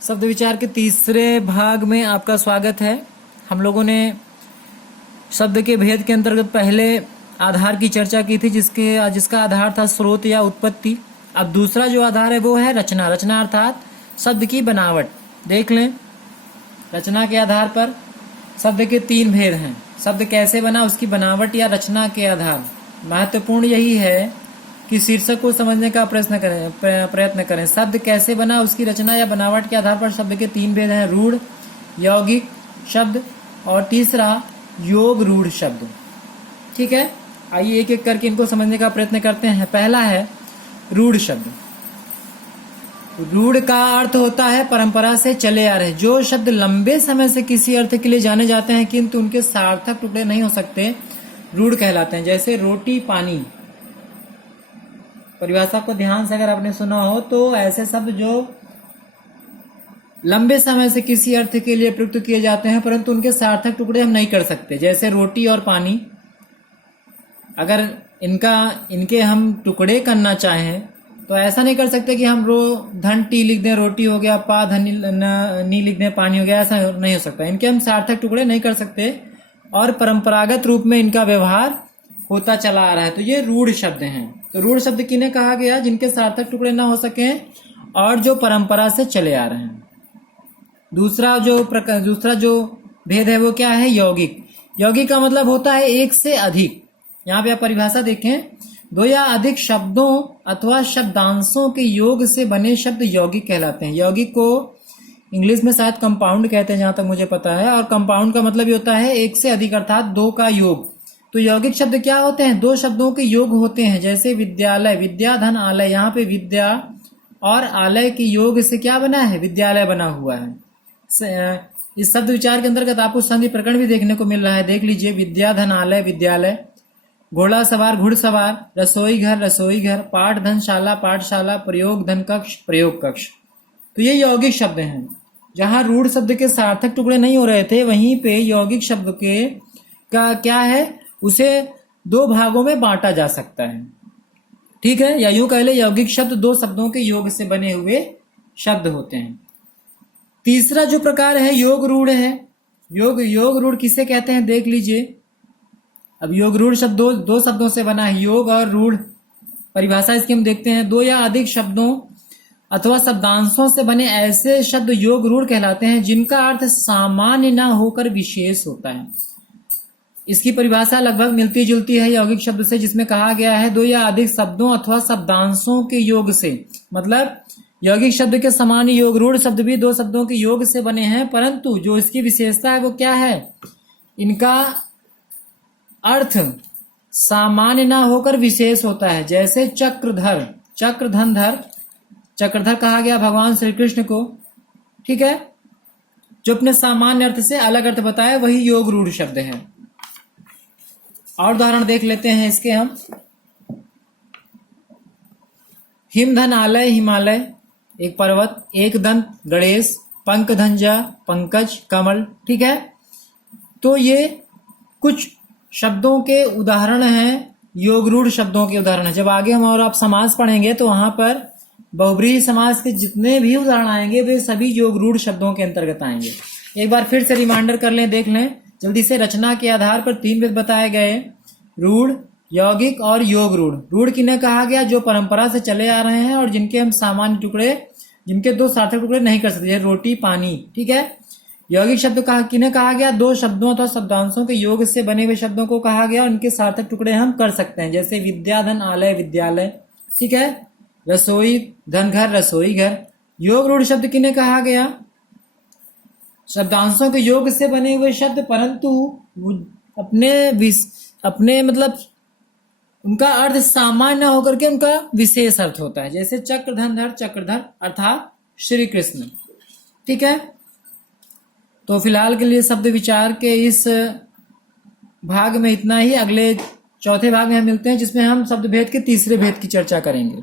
शब्द विचार के तीसरे भाग में आपका स्वागत है। हम लोगों ने शब्द के भेद के अंतर्गत पहले आधार की चर्चा की थी, जिसका आधार था स्रोत या उत्पत्ति। अब दूसरा जो आधार है वो है रचना। रचना अर्थात शब्द की बनावट। देख लें, रचना के आधार पर शब्द के तीन भेद हैं। शब्द कैसे बना, उसकी बनावट या रचना के आधार। महत्वपूर्ण यही है कि शीर्षक को समझने का प्रयत्न करें। शब्द कैसे बना, उसकी रचना या बनावट के आधार पर शब्द के तीन भेद हैं, रूढ़, यौगिक शब्द और तीसरा योग रूढ़ शब्द। ठीक है, आइए एक एक करके इनको समझने का प्रयत्न करते हैं। पहला है रूढ़ शब्द। रूढ़ का अर्थ होता है परंपरा से चले आ रहे। जो शब्द लंबे समय से किसी अर्थ के लिए जाने जाते हैं किंतु उनके सार्थक टुकड़े नहीं हो सकते, रूढ़ कहलाते हैं। जैसे रोटी, पानी। परिभाषा को ध्यान से अगर आपने सुना हो तो ऐसे शब्द जो लंबे समय से किसी अर्थ के लिए प्रयुक्त किए जाते हैं परंतु उनके सार्थक टुकड़े हम नहीं कर सकते। जैसे रोटी और पानी, अगर इनके हम टुकड़े करना चाहें तो ऐसा नहीं कर सकते कि हम धन टी लिख दें, रोटी हो गया, पा धन नी लिख दें, पानी हो गया। ऐसा नहीं हो सकता। इनके हम सार्थक टुकड़े नहीं कर सकते और परंपरागत रूप में इनका व्यवहार होता चला आ रहा है। तो ये रूढ़ शब्द हैं। तो रूढ़ शब्द किन्हें कहा गया? जिनके सार्थक टुकड़े ना हो सके और जो परंपरा से चले आ रहे हैं। दूसरा जो भेद है वो क्या है? यौगिक। यौगिक का मतलब होता है एक से अधिक। यहाँ पे आप परिभाषा देखें, दो या अधिक शब्दों अथवा शब्दांशों के योग से बने शब्द यौगिक कहलाते हैं। यौगिक को इंग्लिश में शायद कंपाउंड कहते हैं जहां तक मुझे पता है, और कंपाउंड का मतलब ये होता है एक से अधिक अर्थात दो का योग। तो यौगिक शब्द क्या होते हैं? दो शब्दों के योग होते हैं। जैसे विद्यालय, विद्या धन आलय। यहाँ पे विद्या और आलय के योग से क्या बना है? विद्यालय बना हुआ है। इस शब्द विचार के अंतर्गत आपको संधि प्रकरण भी देखने को मिल रहा है। देख लीजिए, विद्या धन आलय विद्यालय, घोड़ा सवार घुड़सवार, रसोई घर, पाठ धन शाला पाठशाला, प्रयोग धन कक्ष प्रयोग कक्ष। तो ये यौगिक शब्द हैं। जहां रूढ़ शब्द के सार्थक टुकड़े नहीं हो रहे थे वहीं पे यौगिक शब्द का क्या है, उसे दो भागों में बांटा जा सकता है। ठीक है, या यूं कह ले, यौगिक शब्द दो शब्दों के योग से बने हुए शब्द होते हैं। तीसरा जो प्रकार है योग रूढ़ है। योग रूढ़ किसे कहते हैं? देख लीजिए, अब योग रूढ़ शब्द दो शब्दों से बना है, योग और रूढ़। परिभाषा इसकी हम देखते हैं, दो या अधिक शब्दों अथवा शब्दांशों से बने ऐसे शब्द योग रूढ़ कहलाते हैं जिनका अर्थ सामान्य न होकर विशेष होता है। इसकी परिभाषा लगभग मिलती जुलती है यौगिक शब्द से, जिसमें कहा गया है दो या अधिक शब्दों अथवा शब्दांशों के योग से। मतलब यौगिक शब्द के समान योग रूढ़ शब्द भी दो शब्दों के योग से बने हैं, परंतु जो इसकी विशेषता है वो क्या है? इनका अर्थ सामान्य ना होकर विशेष होता है। जैसे चक्रधर, चक्रधर कहा गया भगवान श्री कृष्ण को। ठीक है, जो अपने सामान्य अर्थ से अलग अर्थ बताया वही योग रूढ़ शब्द है। और उदाहरण देख लेते हैं इसके हम। हिमधन आलय हिमालय, एक पर्वत, एक दंत गणेश, पंकधंजा पंकज कमल। ठीक है, तो ये कुछ शब्दों के उदाहरण हैं, योग रूढ़ शब्दों के उदाहरण हैं। जब आगे हम और आप समास पढ़ेंगे तो वहां पर बहुब्रीहि समास के जितने भी उदाहरण आएंगे वे सभी योग रूढ़ शब्दों के अंतर्गत आएंगे। एक बार फिर से रिमाइंडर कर लें, देख लें जल्दी से। रचना के आधार पर तीन भेद बताए गए, रूढ़, यौगिक और योग रूढ़। रूढ़ किन्हें कहा गया? जो परंपरा से चले आ रहे हैं और जिनके हम सामान्य टुकड़े, जिनके दो सार्थक टुकड़े नहीं कर सकते, रोटी पानी। ठीक है, यौगिक शब्द किन्हें कहा गया? दो शब्दों अथवा शब्दांशों के योग से बने हुए शब्दों को कहा गया और उनके सार्थक टुकड़े हम कर सकते हैं। जैसे विद्या धन आलय विद्यालय। ठीक है, रसोई धन घर रसोई घर। योग रूढ़ शब्द किन्हें कहा गया? शब्दांशों के योग से बने हुए शब्द परंतु अपने मतलब उनका अर्थ सामान्य होकर के उनका विशेष अर्थ होता है। जैसे चक्रधर अर्थात श्री कृष्ण। ठीक है, तो फिलहाल के लिए शब्द विचार के इस भाग में इतना ही। अगले चौथे भाग में हम मिलते हैं जिसमें हम शब्द भेद के तीसरे भेद की चर्चा करेंगे।